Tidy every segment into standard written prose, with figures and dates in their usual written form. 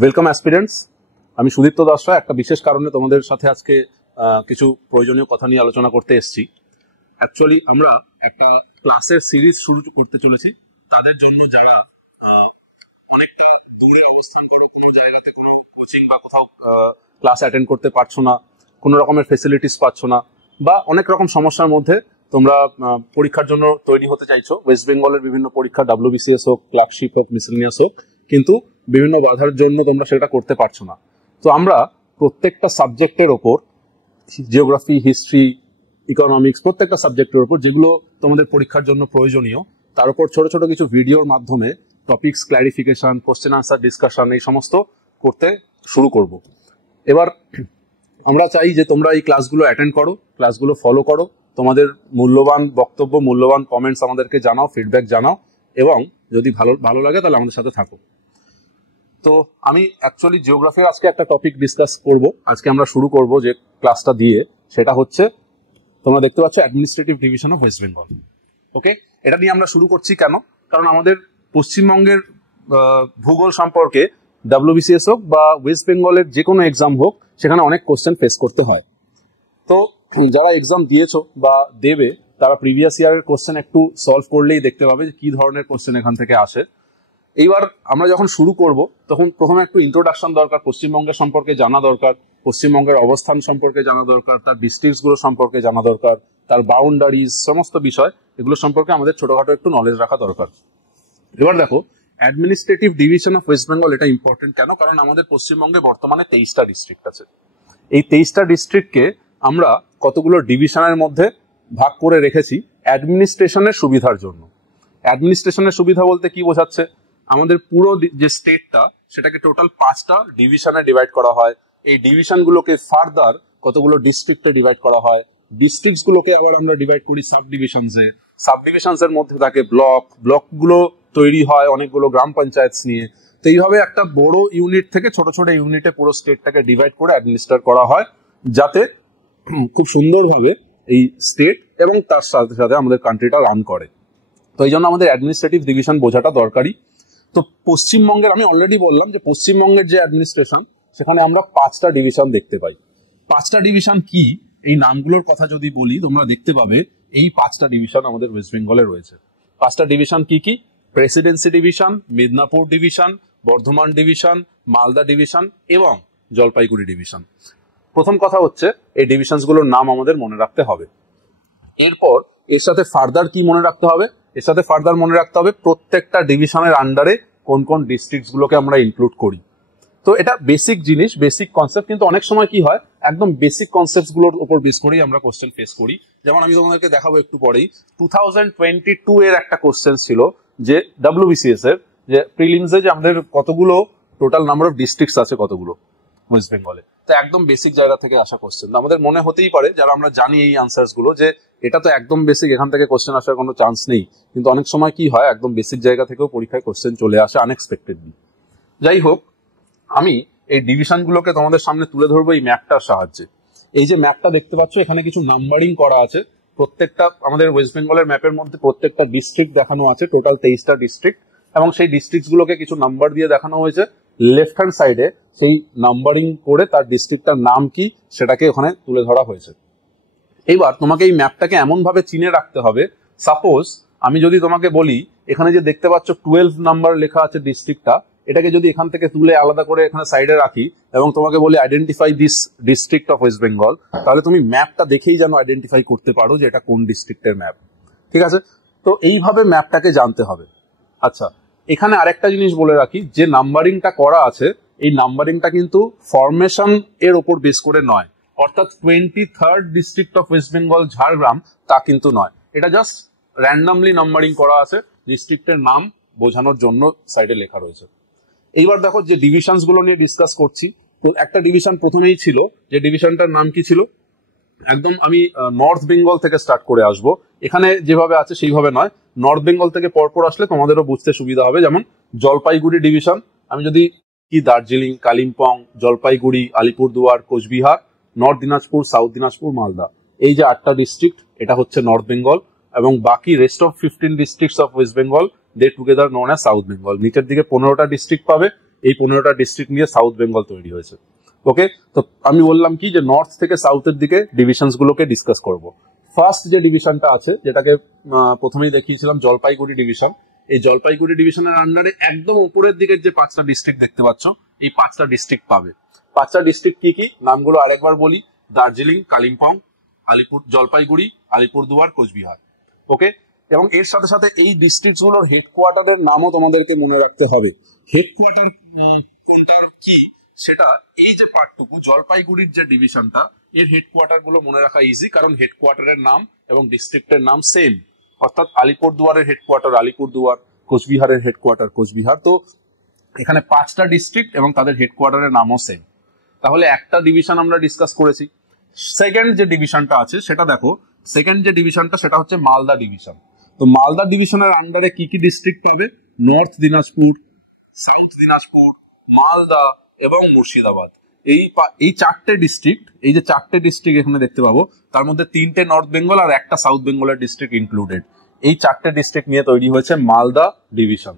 Welcome aspirants. আমি সুদীপ্ত দাস রায় একটা বিশেষ কারণে তোমাদের সাথে আজকে কিছু প্রয়োজনীয় কথা নিয়ে আলোচনা করতে এসেছি। অ্যাকচুয়ালি আমরা একটা ক্লাসের সিরিজ শুরু করতে চলেছি তাদের জন্য যারা অনেকটা দূরে অবস্থান করো, কোনো জায়গাতে কোনো কোচিং বা কোথাও ক্লাস অ্যাটেন্ড করতে পারছো না, কোনো রকমের ফেসিলিটিস পাচ্ছ না, বা অনেক রকম সমস্যার মধ্যে তোমরা পরীক্ষার জন্য তৈরি হতে চাইছো। ওয়েস্ট বেঙ্গলের বিভিন্ন পরীক্ষা, WBCS হোক, ক্লার্কশিপ হোক, মিসেলেনিয়াস হোক, কিন্তু বিভিন্ন বাধার জন্য তোমরা সেটা করতে পারছো না। তো আমরা প্রত্যেকটা সাবজেক্টের ওপর, জিওগ্রাফি, হিস্ট্রি, ইকোনমিক্স, প্রত্যেকটা সাবজেক্টের ওপর যেগুলো তোমাদের পরীক্ষার জন্য প্রয়োজনীয়, তার উপর ছোট ছোট কিছু ভিডিওর মাধ্যমে topics clarification, question answer discussion, এই সমস্ত করতে শুরু করব। এবার আমরা চাই যে তোমরা এই ক্লাসগুলো অ্যাটেন্ড করো, ক্লাসগুলো ফলো করো, তোমাদের মূল্যবান বক্তব্য, মূল্যবান কমেন্টস আমাদেরকে জানাও, ফিডব্যাক জানাও, এবং যদি ভালো লাগে তাহলে আমাদের সাথে থাকো। তো আমি অ্যাকচুয়ালি জিওগ্রাফির আজকে একটা টপিক ডিসকাস করব। আজকে আমরা শুরু করব যে ক্লাসটা দিয়ে, সেটা হচ্ছে তোমরা দেখতে পাচ্ছ administrative division of West Bengal. Okay, এটা নিয়ে আমরা শুরু করছি কেন? কারণ আমাদের পশ্চিমবঙ্গের ভূগোল সম্পর্কে WBCS হোক বা ওয়েস্ট বেঙ্গলের যে কোনো এক্সাম হোক, সেখানে অনেক কোশ্চেন ফেস করতে হয়। তো যারা এক্সাম দিয়েছো বা দেবে, তারা প্রিভিয়াস ইয়ারের কোশ্চেন একটু সলভ করলেই দেখতে পাবে যে কি ধরনের কোশ্চেন এখান থেকে আসে। এইবার আমরা যখন শুরু করব তখন প্রথমে একটু ইন্ট্রোডাকশন দরকার, পশ্চিমবঙ্গের সম্পর্কে জানা দরকার, পশ্চিমবঙ্গের অবস্থান সম্পর্কে জানা দরকার, তার ডিস্ট্রিক্টসগুলো সম্পর্কে জানা দরকার, তার বাউন্ডারিজ, সমস্ত বিষয় এগুলো সম্পর্কে আমাদের ছোটখাটো একটু নলেজ রাখা দরকার। এবার দেখো, administrative division of West Bengal এটা ইম্পর্টেন্ট কেন? কারণ আমাদের পশ্চিমবঙ্গে বর্তমানে 23টা ডিস্ট্রিক্ট আছে। এই 23টা ডিস্ট্রিক্টকে আমরা কতগুলো ডিভিশনের মধ্যে ভাগ করে রেখেছি অ্যাডমিনিস্ট্রেশনের সুবিধার জন্য। অ্যাডমিনিস্ট্রেশনের সুবিধা বলতে কি বোঝাচ্ছে? আমাদের পুরো যে স্টেটটা, সেটাকে টোটাল 5টা ডিভিশনে ডিভাইড করা হয়। এই ডিভিশনগুলোকে ফার্দার কতগুলো ডিস্ট্রিক্টে ডিভাইড করা হয়। ডিস্ট্রিক্টসগুলোকে আবার আমরা ডিভাইড করি সাব ডিভিশনসে। সাব ডিভিশনসের মধ্যে থাকে ব্লক, ব্লকগুলো তৈরি হয় অনেকগুলো গ্রাম পঞ্চায়েত নিয়ে। তো এইভাবে একটা বড় ইউনিট থেকে ছোট ছোট ইউনিটে পুরো স্টেটটাকে ডিভাইড করে অ্যাডমিনিস্ট্রেট করা হয়, যাতে খুব সুন্দরভাবে এই স্টেট এবং তার সাথে সাথে আমাদের কান্ট্রিটা রান করে। তো এই জন্য আমাদের অ্যাডমিনিস্ট্রেটিভ ডিভিশন বোঝাটা দরকারি। তো পশ্চিমবঙ্গের, আমি অলরেডি বললাম যে পশ্চিমবঙ্গের যে অ্যাডমিনিস্ট্রেশন, সেখানে আমরা 5টা ডিভিশন দেখতে পাই। 5টা ডিভিশন কি, এই নামগুলোর কথা যদি বলি, তোমরা দেখতে পাবে এই 5টা ডিভিশন আমাদের ওয়েস্ট বেঙ্গলে রয়েছে। 5টা ডিভিশন কি কি? Presidency division, Medinipur division, Bardhaman division, Malda division এবং জলপাইগুড়ি ডিভিশন। প্রথম কথা হচ্ছে এই ডিভিশনসগুলোর নাম আমাদের মনে রাখতে হবে। এরপর এর সাথে ফার্দার কি মনে রাখতে হবে? এর সাথে ফার্দার মনে রাখতে হবে প্রত্যেকটা ডিভিশনের আন্ডারে কোন কোন ডিস্ট্রিক্টস গুলোকে আমরা ইনক্লুড করি। তো এটা বেসিক জিনিস, বেসিক কনসেপ্ট, কিন্তু অনেক সময় কি হয়, একদম বেসিক কনসেপ্টস গুলোর উপর বেস করেই আমরা কোশ্চেন ফেস করি। যেমন আমি তোমাদেরকে দেখাবো একটু পরেই, 2022 এর একটা কোশ্চেন ছিল যে WBCS এর, যে প্রিলিমসে যে আমাদের কতগুলো টোটাল নাম্বার অফ ডিস্ট্রিক্টস আছে কতগুলো ওয়েস্ট বেঙ্গলে। তো একদম বেসিক জায়গা থেকে আসা কোশ্চেন। আমাদের মনে হতেই পারে, যারা আমরা জানি এই আনসার্স গুলো, যে এটা তো একদম বেসিক, এখান থেকে কোশ্চেন আসার কোনো চান্স নেই। কিন্তু অনেক সময় কি হয়, একদম বেসিক জায়গা থেকেও পরীক্ষায় কোশ্চেন চলে আসে আনএক্সপেক্টেডলি। যাই হোক, আমি এই ডিভিশন গুলোকে তোমাদের সামনে তুলে ধরবো এই ম্যাপটার সাহায্যে। এই যে ম্যাপটা দেখতে পাচ্ছ, এখানে কিছু নাম্বারিং করা আছে। প্রত্যেকটা আমাদের ওয়েস্ট বেঙ্গলের ম্যাপের মধ্যে প্রত্যেকটা ডিস্ট্রিক্ট দেখানো আছে, টোটাল 23টা ডিস্ট্রিক্ট, এবং সেই ডিস্ট্রিক্ট গুলোকে কিছু নাম্বার দিয়ে দেখানো হয়েছে। লেফট হ্যান্ড সাইডে সেই নাম্বারিং করে তার ডিস্ট্রিক্টটার নাম কি সেটাকে ওখানে তুলে ধরা হয়েছে। এইবার তোমাকে এই ম্যাপটাকে এমন ভাবে চিনে রাখতে হবে, সাপোজ আমি যদি তোমাকে বলি, এখানে যে দেখতে পাচ্ছ 12 নাম্বার লেখা আছে ডিস্ট্রিক্টটা, এটাকে যদি এখান থেকে তুলে আলাদা করে এখানে সাইডে রাখি এবং তোমাকে বলি identify this district of West Bengal, তাহলে তুমি ম্যাপটা দেখেই যেন আইডেন্টিফাই করতে পারো যে এটা কোন ডিস্ট্রিক্টের ম্যাপ। ঠিক আছে? তো এইভাবে ম্যাপটাকে জানতে হবে। আচ্ছা, এখানে আরেকটা জিনিস বলে রাখি, যে নাম্বারিংটা করা আছে, এই নাম্বারিংটা কিন্তু ফরমেশন এর উপর বেস করে নয়, অর্থাৎ 23rd district of West Bengal Jhargram তা কিন্তু নয়। এটা জাস্ট র্যান্ডমলি নাম্বারিং করা আছে, ডিস্ট্রিক্টের নাম বোঝানোর জন্য সাইডে লেখা রয়েছে। এইবার দেখো, যে ডিভিশনস গুলো নিয়ে ডিসকাস করছি, তো একটা ডিভিশন প্রথমেই ছিল, যে ডিভিশনটার নাম কি ছিল, একদম আমি নর্থ বেঙ্গল থেকে স্টার্ট করে আসবো। এখানে যেভাবে আছে সেইভাবে নয়, নর্থ বেঙ্গল থেকে পরপর আসলে তোমাদেরও বুঝতে সুবিধা হবে। যেমন জলপাইগুড়ি ডিভিশন, আমি যদি কি দার্জিলিং, কালিম্পং, জলপাইগুড়ি, আলিপুরদুয়ার, কোচবিহার, নর্থ দিনাজপুর, সাউথ দিনাজপুর, মালদা, এই যে 8টা ডিস্ট্রিক্ট, এটা হচ্ছে নর্থ বেঙ্গল। এবং বাকি rest of 15 districts of West Bengal, they together known as south Bengal. নিচের দিকে 15টা ডিস্ট্রিক্ট পাবে, এই 15টা ডিস্ট্রিক্ট নিয়ে সাউথ বেঙ্গল তৈরি হয়েছে। ওকে, তো আমি বললাম কি যে নর্থ থেকে সাউথের দিকে ডিভিশনস গুলোকে ডিসকাস করব। ফার্স্ট যে ডিভিশনটা আছে, যেটাকে প্রথমেই দেখিয়েছিলাম জলপাইগুড়ি ডিভিশন, এই জলপাইগুড়ি ডিভিশনের আন্ডারে একদম উপরের দিকের যে 5টা ডিস্ট্রিক্ট দেখতে পাচ্ছ, এই 5টা ডিস্ট্রিক্ট পাবে। 5টা ডিস্ট্রিক্ট কি কি, নামগুলো আরেকবার বলি: দার্জিলিং, কালিম্পং, জলপাইগুড়ি, আলিপুরদুয়ার, কোচবিহার। ওকে, এবং এর সাথে সাথে এই ডিস্ট্রিক্ট গুলোর হেডকোয়ার্টারের নামও তোমাদেরকে মনে রাখতে হবে। হেডকোয়ার্টার কোনটার কি সেটা, এই যে পার্টটুকু জলপাইগুড়ির যে ডিভিশনটা, এর হেডকোয়ার্টার গুলো মনে রাখা ইজি, কারণ হেডকোয়ার্টারের নাম এবং ডিস্ট্রিক্টের নাম সেম। অর্থাৎ আলিপুরদুয়ারের হেডকোয়ার্টার আলিপুরদুয়ার, কোচবিহারের হেডকোয়ার্টার কোচবিহার। তো এখানে 5টা ডিস্ট্রিক্ট এবং তাদের হেডকোয়ার্টারের নামও সেম। তাহলে একটা ডিভিশন আমরা ডিসকাস করেছি। সেকেন্ড যে ডিভিশনটা আছে সেটা দেখো, সেকেন্ড যে ডিভিশনটা সেটা হচ্ছে মালদা ডিভিশন। তো মালদা ডিভিশনের আন্ডারে কি কি ডিস্ট্রিক্ট পাবে? নর্থ দিনাজপুর, সাউথ দিনাজপুর, মালদা এবং মুর্শিদাবাদ। এই 4টে ডিস্ট্রিক্ট, এই যে 4টে ডিস্ট্রিক্ট এখানে দেখতে পাবো, তার মধ্যে 3টে নর্থ বেঙ্গল আর একটা সাউথ বেঙ্গলের ডিস্ট্রিক্ট ইনক্লুডেড। এই 4টে ডিস্ট্রিক্ট নিয়ে তৈরি হয়েছে মালদা ডিভিশন।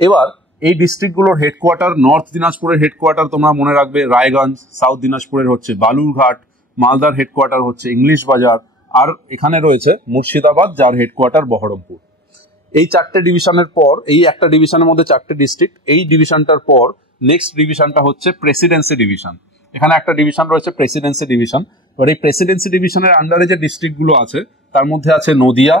এবার এই ডিস্ট্রিক্ট গুলোর হেডকোয়ার্টার, নর্থ দিনাজপুরের হেডকোয়ার্টার তোমরা মনে রাখবে রায়গঞ্জ, সাউথ দিনাজপুরের হচ্ছে বালুরঘাট, মালদার হেডকোয়ার্টার হচ্ছে ইংলিশ বাজার, আর এখানে রয়েছে মুর্শিদাবাদ, যার হেডকোয়ার্টার বহরমপুর। এই 4টে ডিভিশনের পর, এই একটা ডিভিশনের মধ্যে 4টে ডিস্ট্রিক্ট, এই ডিভিশনটার পর নেক্সট ডিভিশনটা হচ্ছে প্রেসিডেন্সি ডিভিশন। এখানে একটা ডিভিশন রয়েছে প্রেসিডেন্সি ডিভিশন। এবার এই প্রেসিডেন্সি ডিভিশনের আন্ডারে যে ডিস্ট্রিক্ট গুলো আছে তার মধ্যে আছে নদিয়া,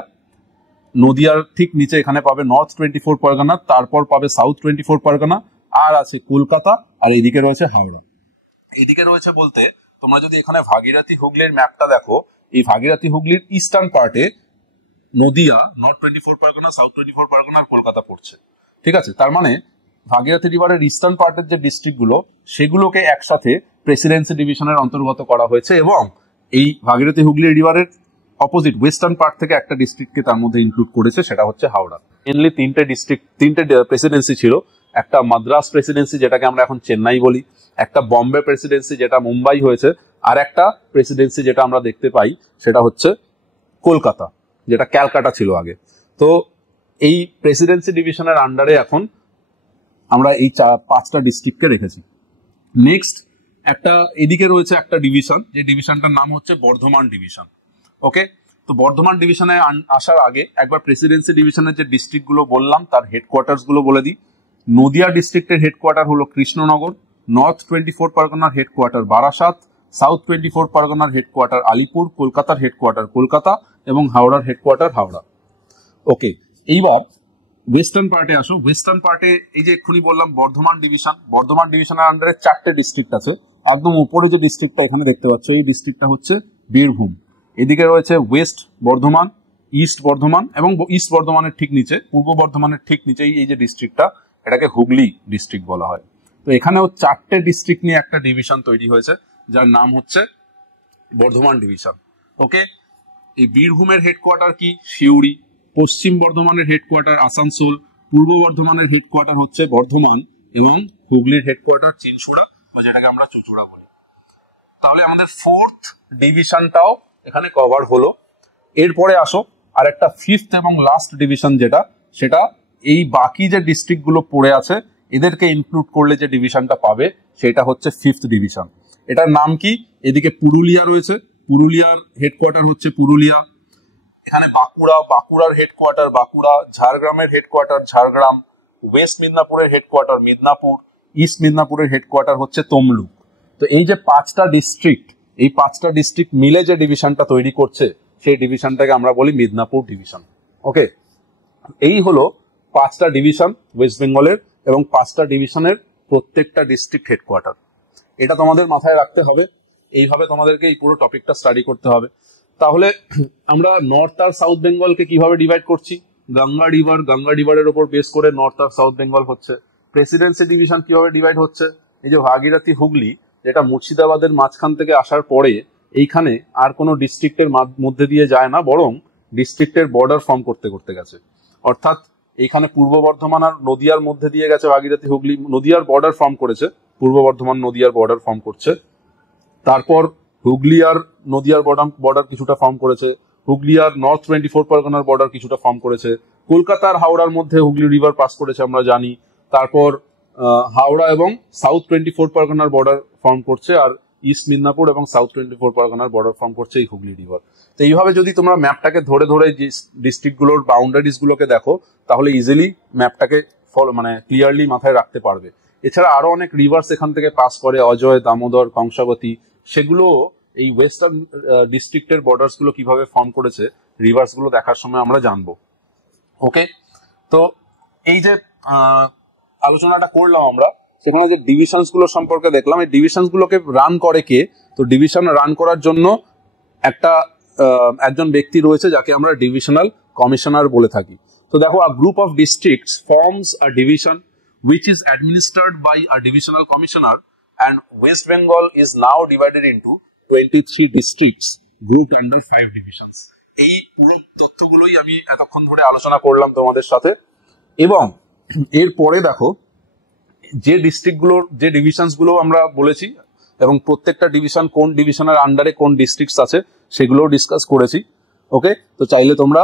নদিয়ার ঠিক নিচে এখানে পাবে নর্থ 24 পরগনা, তারপর পাবে সাউথ 24 পরগনা, আর আছে কলকাতা, আর এইদিকে রয়েছে হাওড়া। এইদিকে রয়েছে বলতে, তোমরা যদি এখানে ভাগীরথী হুগলির ম্যাপটা দেখো, এই ভাগীরথী হুগলির ইস্টার্ন পার্টে নদিয়া, নর্থ 24 পরগনা, সাউথ 24 পরগনা আর কলকাতা পড়ছে। ঠিক আছে, তার মানে ভাগীরথী রিভারের ইস্টার্ন পার্টের যে ডিস্ট্রিক্ট গুলো, সেগুলোকে একসাথে প্রেসিডেন্সি ডিভিশনের অন্তর্গত করা হয়েছে, এবং এই ভাগীরথী হুগলি রিভারের অপোজিট ওয়েস্টার্ন পার্ট থেকে একটা ডিস্ট্রিক্টকে তার মধ্যে ইনক্লুড করেছে, সেটা হচ্ছে হাওড়া। মেনলি 3টে ডিস্ট্রিক্ট, 3টে প্রেসিডেন্সি ছিল। একটা মাদ্রাস প্রেসিডেন্সি, যেটাকে আমরা এখন চেন্নাই বলি, একটা বম্বে প্রেসিডেন্সি যেটা মুম্বাই হয়েছে, আর একটা প্রেসিডেন্সি যেটা আমরা দেখতে পাই সেটা হচ্ছে কলকাতা, যেটা ক্যালকাটা ছিল আগে। তো এই প্রেসিডেন্সি ডিভিশনের আন্ডারে এখন আমরা এই 5টা ডিস্ট্রিক্টকে রেখেছি। নেক্সট একটা এদিকে রয়েছে একটা ডিভিশন, যে ডিভিশনটার নাম হচ্ছে বর্ধমান ডিভিশন। ওকে, তো বর্ধমান ডিভিশনে আসার আগে একবার প্রেসিডেন্সি ডিভিশনের যে ডিস্ট্রিক্ট গুলো বললাম তার হেডকোয়ার্টার্স গুলো বলে দিই। নদিয়া ডিস্ট্রিক্টের হেডকোয়ার্টার হলো কৃষ্ণনগর, নর্থ 24 পরগনার হেডকোয়ার্টার বারাসাত, সাউথ 24 পরগনার হেডকোয়ার্টার আলিপুর, কলকাতার হেডকোয়ার্টার কলকাতা এবং হাওড়ার হেডকোয়ার্টার হাওড়া। ওকে, এইবার ওয়েস্টার্ন পার্টে আসো। ওয়েস্টার্ন পার্টে এই যে এক্ষুনি বললাম বর্ধমান ডিভিশন, বর্ধমান ডিভিশনের আন্ডারে 4টে ডিস্ট্রিক্ট আছে। একদম উপরে যে ডিস্ট্রিক্টটা এখানে দেখতে পাচ্ছ, এই ডিস্ট্রিক্টটা হচ্ছে বীরভূম। এদিকে রয়েছে ওয়েস্ট বর্ধমান, ইস্ট বর্ধমান, এবং ইস্ট বর্ধমানের ঠিক নিচে, পূর্ব বর্ধমানের ঠিক নিচেই এই যে ডিস্ট্রিক্টটা, এটাকে হুগলি ডিস্ট্রিক্ট বলা হয়। তো এখানেও 4টে ডিস্ট্রিক্ট নিয়ে একটা ডিভিশন তৈরি হয়েছে, যার নাম হচ্ছে বর্ধমান ডিভিশন। ওকে, এই বীরভূমের হেডকোয়ার্টার কি? সিউড়ি। পশ্চিম বর্ধমানের হেডকোয়ার্টার আসানসোল, পূর্ব বর্ধমানের হেডকোয়ার্টার হচ্ছে বর্ধমান, এবং হুগলির হেডকোয়ার্টার চিনসুড়া, বা যেটাকে আমরা চুঁচুড়া বলি। তাহলে আমাদের 4th ডিভিশনটাও এখানে কভার হলো। এরপরে আসো আর একটা 5th এবং লাস্ট ডিভিশন, যেটা সেটা এই বাকি যে ডিস্ট্রিক্ট গুলো পড়ে আছে এদেরকে ইনক্লুড করলে যে ডিভিশনটা পাবে সেটা হচ্ছে 5th ডিভিশন। এটার নাম কি? এদিকে পুরুলিয়া রয়েছে, পুরুলিয়ার হেডকোয়ার্টার হচ্ছে পুরুলিয়া। এখানে বাঁকুড়া, বাঁকুড়ার হেডকোয়ার্টার বাঁকুড়া, ঝাড়গ্রামের হেডকোয়ার্টার ঝাড়গ্রাম, ওয়েস্ট মিদনাপুরের হেডকোয়ার্টার মিদনাপুর, ইস্ট মিদনাপুরের হেডকোয়ার্টার হচ্ছে তমলুক। তো এই যে 5টা ডিস্ট্রিক্ট, এই 5টা ডিস্ট্রিক্ট মিলে যে ডিভিশনটা তৈরি করছে, সেই ডিভিশনটাকে আমরা বলি মিদনাপুর ডিভিশন। ওকে, এই হলো 5টা ডিভিশন ওয়েস্ট বেঙ্গলের, এবং 5টা ডিভিশনের প্রত্যেকটা ডিস্ট্রিক্ট হেডকোয়ার্টার। এটা তোমাদের মাথায় রাখতে হবে, এইভাবে তোমাদেরকে এই পুরো টপিকটা স্টাডি করতে হবে। তাহলে আমরা নর্থ আর সাউথ বেঙ্গলকে কিভাবে ডিভাইড করছি? গঙ্গা রিভারের উপর বেস করে নর্থ আর সাউথ বেঙ্গল হচ্ছে। প্রেসিডেন্সি ডিভিশন কিভাবে ডিভাইড হচ্ছে? এই যে ভাগীরথী হুগলি, যেটা মুর্শিদাবাদের মাঝখান থেকে আসার পরে এইখানে আর কোনো ডিস্ট্রিক্টের মধ্যে দিয়ে যায় না, বরং ডিস্ট্রিক্টের বর্ডার ফর্ম করতে করতে গেছে। অর্থাৎ এইখানে পূর্ব বর্ধমান আর নদিয়ার মধ্যে দিয়ে গেছে ভাগীরথী হুগলি, নদিয়ার বর্ডার ফর্ম করেছে, পূর্ব বর্ধমান নদিয়ার বর্ডার ফর্ম করছে। তারপর হুগলি আর নদিয়ার বর্ডার কিছুটা ফর্ম করেছে, হুগলি আর নর্থ 24 পরগনার বর্ডার কিছুটা ফর্ম করেছে, কলকাতার হাওড়ার মধ্যে হুগলি রিভার পাস করেছে আমরা জানি। তারপর হাওড়া এবং সাউথ 24 পরগনার বর্ডার ফর্ম করছে, আর ইস্ট মিদনাপুর এবং সাউথ 24 পরগনার বর্ডার ফর্ম করছে এই হুগলি রিভার। তো এইভাবে যদি তোমরা ম্যাপটাকে ধরে ধরে ডিস্ট্রিক্ট গুলোর বাউন্ডারিজ গুলোকে দেখো, তাহলে ইজিলি ম্যাপটাকে মানে ক্লিয়ারলি মাথায় রাখতে পারবে। এছাড়া আরো অনেক রিভার্স এখান থেকে পাস করে, অজয়, দামোদর, কংসাবতী, সেগুলো এই ওয়েস্টার্ন ডিস্ট্রিক্টের বর্ডার্স গুলো কিভাবে ফর্ম করেছে রিভার্স গুলো দেখার সময় আমরা জানবো। ওকে, তো এই যে আলোচনাটা করলাম আমরা, সেখানে যে ডিভিশনস গুলো সম্পর্কে দেখলাম, এই ডিভিশনস গুলোকে রান করে কে? তো ডিভিশন রান করার জন্য একজন ব্যক্তি রয়েছে যাকে আমরা ডিভিশনাল কমিশনার বলে থাকি। তো দেখো, a group of districts forms a division which is administered by a divisional commissioner, and West Bengal is now divided into 23 districts grouped under 5 divisions. এই পুরো তথ্যগুলোই আমি এতক্ষণ ধরে আলোচনা করলাম তোমাদের সাথে। এবং এরপরে দেখো, যে ডিস্ট্রিক্ট গুলোর যে ডিভিশনস গুলো আমরা বলেছি এবং প্রত্যেকটা ডিভিশন কোন ডিভিশনের আন্ডারে কোন ডিস্ট্রিক্টস আছে সেগুলোও ডিসকাস করেছি। ওকে, তো চাইলে তোমরা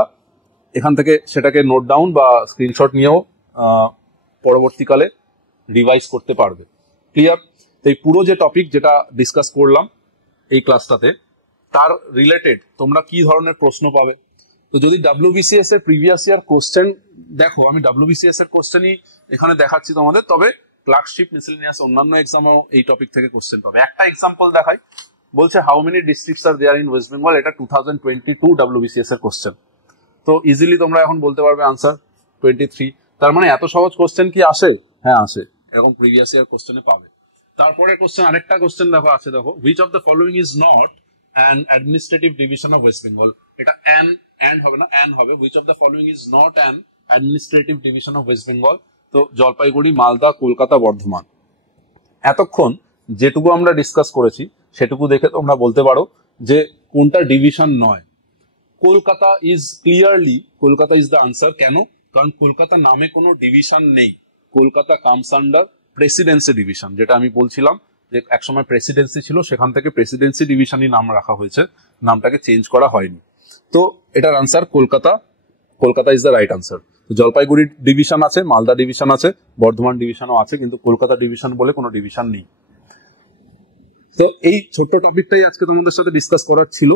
এখান থেকে সেটাকে নোট ডাউন বা স্ক্রিনশট নিয়েও পরবর্তীকালে রিভাইজ করতে পারবে। ক্লিয়ার? তো এই পুরো যে টপিক যেটা ডিসকাস করলাম এই ক্লাসটাতে, তার রিলেটেড তোমরা কি ধরনের প্রশ্ন পাবে? তো যদি WBCS এর প্রিভিয়াস ইয়ার কোশ্চেন দেখো, আমি WBCS এর কোশ্চেনই এখানে দেখাচ্ছি তোমাদের, তবে ক্লার্কশিপ, মিসেলেনিয়াস অন্যান্য এক্সামও এই টপিক থেকে কোশ্চেন পাবে। একটা এক্সাম্পল দেখাই, বলছে how many districts are there in west Bengal. এটা 2022 WBCS এর কোশ্চেন। তো ইজিলি তোমরা এখন বলতে পারবে আনসার 23। তার মানে এত সহজ কোশ্চেন কি আসে? হ্যাঁ আসে, এরকম প্রিভিয়াস ইয়ার কোশ্চেনে পাবে। তারপরে কোশ্চেন, আরেকটা কোশ্চেন দেখো আছে, দেখো, which of the following is not an administrative division of West Bengal. এটা অ্যান হবে না, অ্যান হবে। Which of the following is not an administrative division of West Bengal. তো জলপাইগুড়ি, মালদা, কলকাতা, বর্ধমান। এতক্ষণ যেটুকু আমরা ডিসকাস করেছি সেটুকু দেখে তোমরা বলতে পারো যে কোনটা ডিভিশন নয়। Kolkata is clearly, Kolkata is the answer. কেন? কারণ কলকাতা নামে কোনো ডিভিশন নেই। Kolkata comes under Presidency division, যেটা আমি বলছিলাম যে একসময় প্রেসিডেন্সি ছিল, সেখান থেকে প্রেসিডেন্সি ডিভিশনই নাম রাখা হয়েছে, নামটাকে চেঞ্জ করা হয়নি। তো এটার answer Kolkata, Kolkata is the right answer. Jalpaiguri division আছে, মালদা ডিভিশন আছে, বর্ধমান ডিভিশনও আছে, কিন্তু কলকাতা ডিভিশন বলে কোনো ডিভিশন নেই। তো এই ছোট্ট টপিকটাই আজকে তোমাদের সাথে ডিসকাস করার ছিল।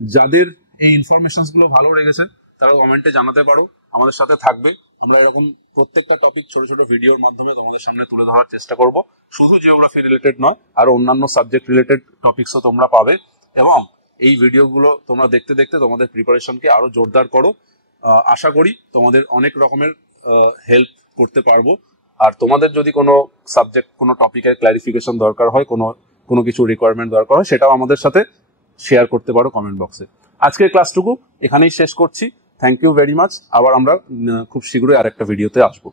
যাদের এই ইনফরমেশনস গুলো ভালো লেগেছে তারা কমেন্টে জানাতে পারো, আমাদের সাথে থাকবে। আমরা এরকম প্রত্যেকটা টপিক ছোট ছোট ভিডিওর মাধ্যমে তোমাদের সামনে তুলে ধরার চেষ্টা করব। শুধু জিওগ্রাফি রিলেটেড নয়, আর অন্যান্য সাবজেক্ট রিলেটেড টপিকসও তোমরা পাবে। এবং এই ভিডিওগুলো তোমরা দেখতে দেখতে তোমাদের প্রিপারেশনকে আরো জোরদার করো। আশা করি তোমাদের অনেক রকমের হেল্প করতে পারবো। আর তোমাদের যদি কোনো সাবজেক্ট, কোনো টপিকের ক্লারিফিকেশন দরকার হয়, কোনো কিছু রিকোয়ারমেন্ট দরকার হয়, সেটাও আমাদের সাথে শেয়ার করতে পারো কমেন্ট বক্সে। আজকের ক্লাসটুকু এখানেই শেষ করছি। Thank you very much. আবার আমরা খুব শীঘ্রই আরেকটা ভিডিওতে আসবো।